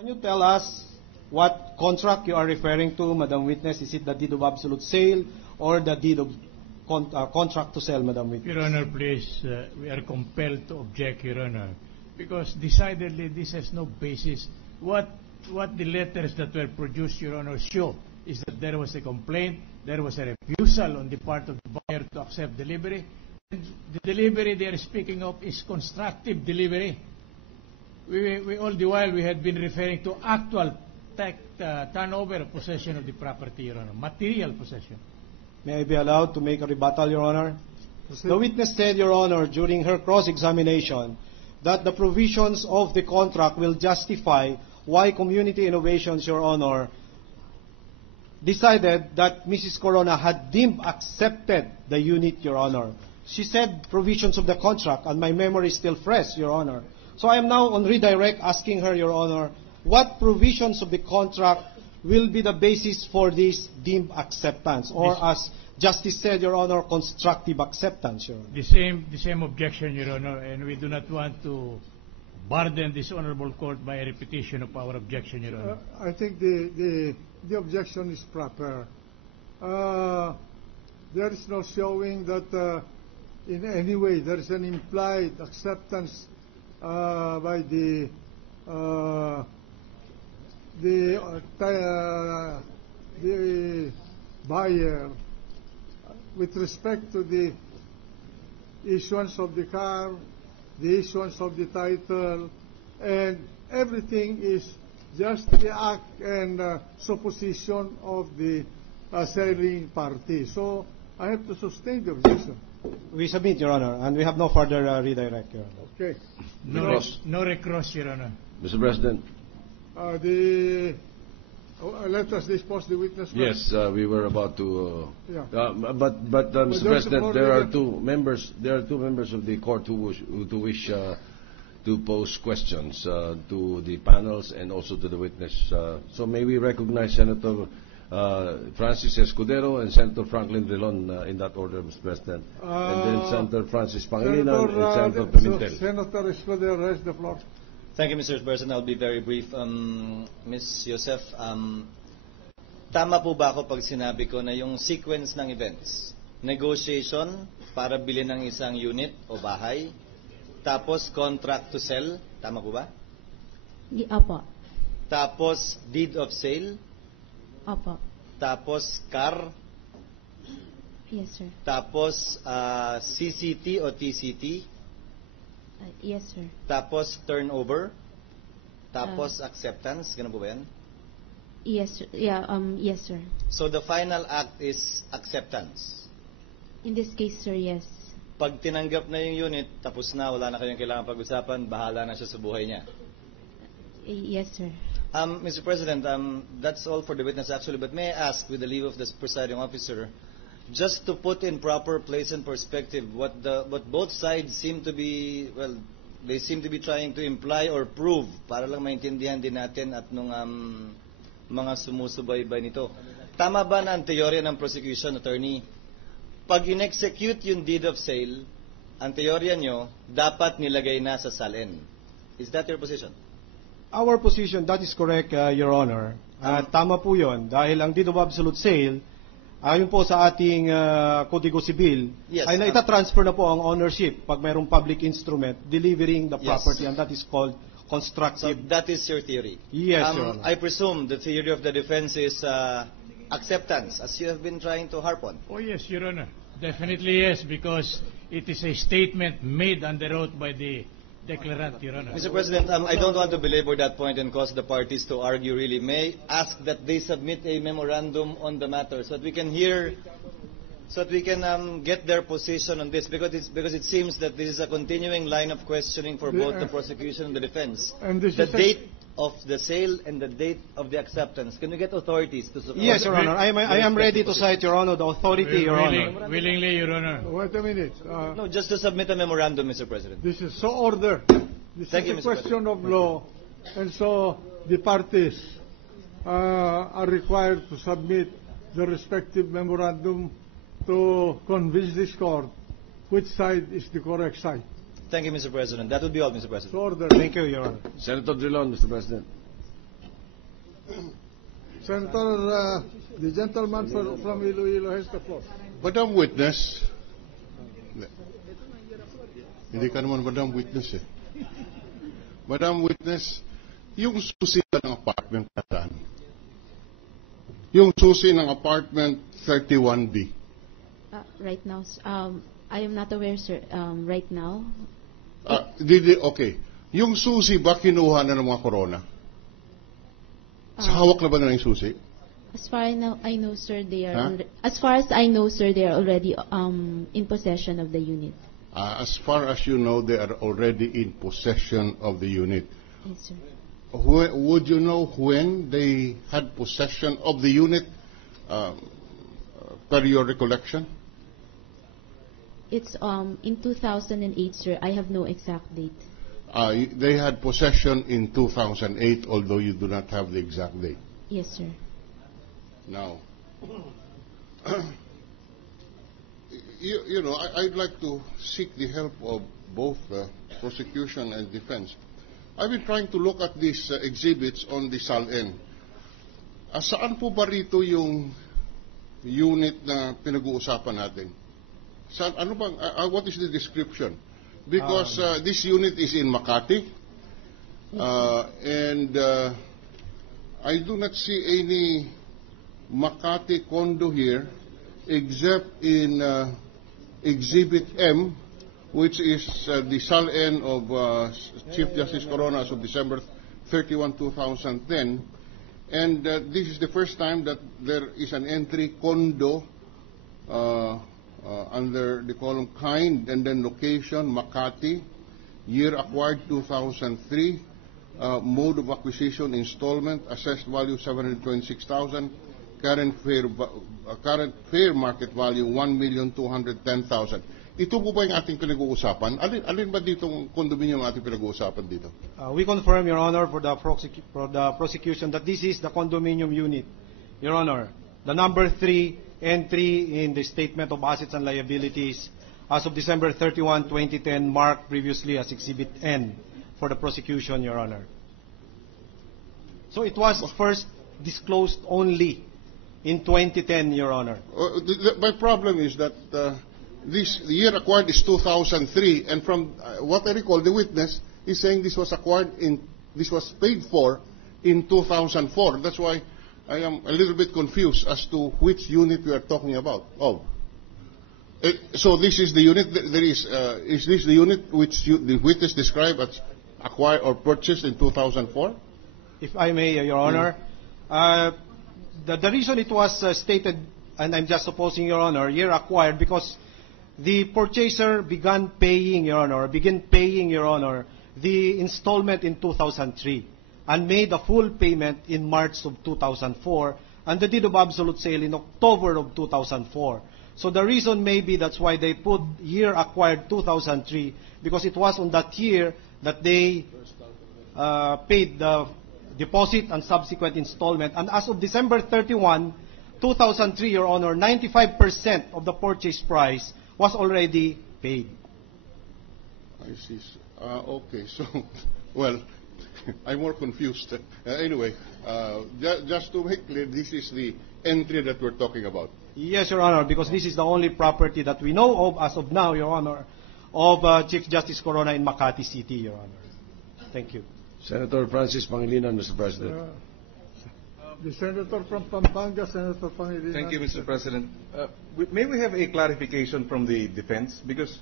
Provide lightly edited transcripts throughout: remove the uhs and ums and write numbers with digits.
Can you tell us what contract you are referring to, Madam Witness? Is it the deed of absolute sale or the deed of contract to sell, Madam Witness? Your Honor, please, we are compelled to object, Your Honor, because decidedly this has no basis. What the letters that were produced, Your Honor, show is that there was a complaint, there was a refusal on the part of the buyer to accept delivery. And the delivery they are speaking of is constructive delivery. We all the while we had been referring to actual turnover of possession of the property, Your Honor, material possession. May I be allowed to make a rebuttal, Your Honor? The witness said, Your Honor, during her cross-examination, that the provisions of the contract will justify why Community Innovations, Your Honor, decided that Mrs. Corona had deemed accepted the unit, Your Honor. She said provisions of the contract, and my memory is still fresh, Your Honor. So I am now on redirect asking her, Your Honor, what provisions of the contract will be the basis for this deemed acceptance, or as Justice said, Your Honor, constructive acceptance, Your Honor? The same objection, Your Honor, and we do not want to burden this honorable court by a repetition of our objection, Your Honor. I think the objection is proper. There is no showing that in any way there is an implied acceptance by the buyer with respect to the issuance of the car, the issuance of the title, and everything is just the act and supposition of the selling party. So I have to sustain the objection. We submit, Your Honor, and we have no further redirect, Your Honor. Okay. No recross, Your Honor. Mr. President. Let us dispose the witness first. Yes, we were about to. But Mr. there's President, there are two members of the court who wish to pose questions to the panels and also to the witness. So may we recognize Senator Francis Escudero and Senator Franklin Drilon in that order, Mr. President, and then Senator Francis Pangilinan and Senator Pimentel. Senator Escudero has the floor. Thank you, Mr. President. I'll be very brief. Ms. Joseph, tama po ba ako pag sinabi ko na yung sequence ng events, negotiation para bilhin ng isang unit o bahay, tapos contract to sell, tama po ba? Opo. Tapos deed of sale? Opo. Tapos car? Yes, sir. Tapos CCT o TCT? Yes, sir. Tapos turnover? Tapos acceptance? Ganun po ba yan? Yes, sir. Yeah, yes, sir. So the final act is acceptance? In this case, sir, yes. Pag tinanggap na yung unit, tapos na, wala na kayong kailangan pag-usapan, bahala na siya sa buhay niya? Yes, sir. Mr. President, that's all for the witness actually, but may I ask, with the leave of the presiding officer, just to put in proper place and perspective what both sides seem to be, well, they seem to be trying to imply or prove, para lang maintindihan din natin at nung mga sumusubaybay nito. Tama ba na ang teorya ng prosecution, attorney? Pag in-execute yung deed of sale, ang teorya nyo, dapat nilagay na sa SALN. Is that your position? Our position, that is correct, Your Honor. Tama po yun, dahil ang deed of absolute sale, ayon po sa ating Kodigo Sibil, yes, ay naitatransfer na po ang ownership pag mayroong public instrument delivering the property, and that is called constructive. So that is your theory? Yes, Your Honor. I presume the theory of the defense is acceptance, as you have been trying to harp on. Oh yes, Your Honor. Definitely yes, because it is a statement made under oath by the declarant, Your Honor. Mr. President, I don't want to belabor that point and cause the parties to argue really. May I ask that they submit a memorandum on the matter so that we can hear, so that we can get their position on this, because it seems that this is a continuing line of questioning for both the prosecution and the defense. And this the is date of the sale and the date of the acceptance. Can we get authorities to support? Yes, Your Honor. I am ready to cite, Your Honor, the authority, Your Honor. Willingly, Your Honor. Wait a minute. No, just to submit a memorandum, Mr. President. This is so ordered. This Thank is you, a Mr. question of law, and so the parties are required to submit the respective memorandum to convince this court which side is the correct side. Thank you, Mr. President. That would be all, Mr. President. So ordered. Thank you, Your Honor. Senator Drilon, Mr. President. Senator, the gentleman from Iloilo has the floor. Madam Witness, hindi ka naman Madam Witness eh. Madam Witness, yung susi ng apartment saan? Yung susi ng apartment 31B. Right now, I am not aware, sir. Right now, Okay. Yung susi ba kinuha na ng mga corona? Sa hawak na ba na yung susi? as far I know, sir, they are. Huh? As far as I know, sir, they are already in possession of the unit. As far as you know, they are already in possession of the unit. Yes, sir. Would you know when they had possession of the unit, per your recollection? It's in 2008, sir. I have no exact date. They had possession in 2008, although you do not have the exact date. Yes, sir. Now, you know, I'd like to seek the help of both prosecution and defense. I've been trying to look at these exhibits on the SALN. Saan po ba rito yung unit na pinag-uusapan natin? Saan, ano bang, what is the description? Because this unit is in Makati, and I do not see any Makati condo here, except in Exhibit M, which is the SALN of Chief Justice Corona as of December 31, 2010. And this is the first time that there is an entry condo under the column kind and then location, Makati, year acquired 2003, mode of acquisition, installment, assessed value 726,000, current fair market value 1,210,000. Ito po ba yung ating pinag-uusapan? Alin ba ditong condominium ating pinag-uusapan dito? We confirm, Your Honor, for the prosecution that this is the condominium unit, Your Honor. The number 3 entry in the statement of assets and liabilities as of December 31, 2010, marked previously as Exhibit N for the prosecution, Your Honor. So it was first disclosed only in 2010, Your Honor. My problem is that this year acquired is 2003, and from what I recall, the witness is saying this was paid for in 2004. That's why I am a little bit confused as to which unit we are talking about. So this is the unit. Is this the unit which the witness described as acquired or purchased in 2004? If I may, Your Honor, the reason it was stated, and I'm just supposing, Your Honor, year acquired, because the purchaser began paying, Your Honor, the installment in 2003 and made a full payment in March of 2004 and the deed of absolute sale in October of 2004. So the reason may be that's why they put year acquired 2003, because it was on that year that they paid the deposit and subsequent installment. And as of December 31, 2003, Your Honor, 95% of the purchase price was already paid. I see. Okay, so, well, I'm more confused. Anyway, just to make clear, this is the entry that we're talking about. Yes, Your Honor, because this is the only property that we know of as of now, Your Honor, of Chief Justice Corona in Makati City, Your Honor. Thank you. Senator Francis Pangilinan, Mr. President. The Senator from Pampanga, Senator Pangilinan. Thank you, Mr. President. May we have a clarification from the defense? Because,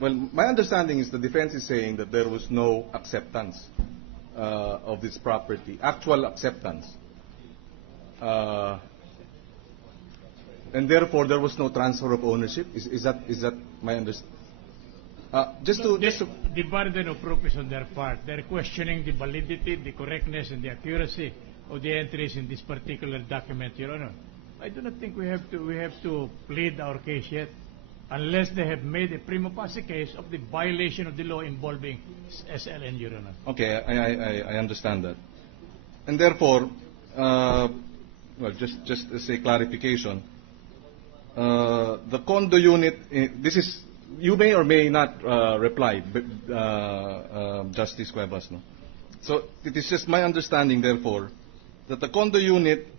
well, my understanding is the defense is saying that there was no acceptance of this property, actual acceptance. And therefore, there was no transfer of ownership. Is that my understanding? The burden of proof is on their part. They're questioning the validity, the correctness, and the accuracy of the entries in this particular document, Your Honor. I do not think we have to plead our case yet, unless they have made a prima facie case of the violation of the law involving SLN, Your Honor. Okay, I understand that. And therefore, well, just as a clarification, the condo unit, this is, you may or may not reply, Justice Cuevas. No? So it is just my understanding, therefore, that the condo unit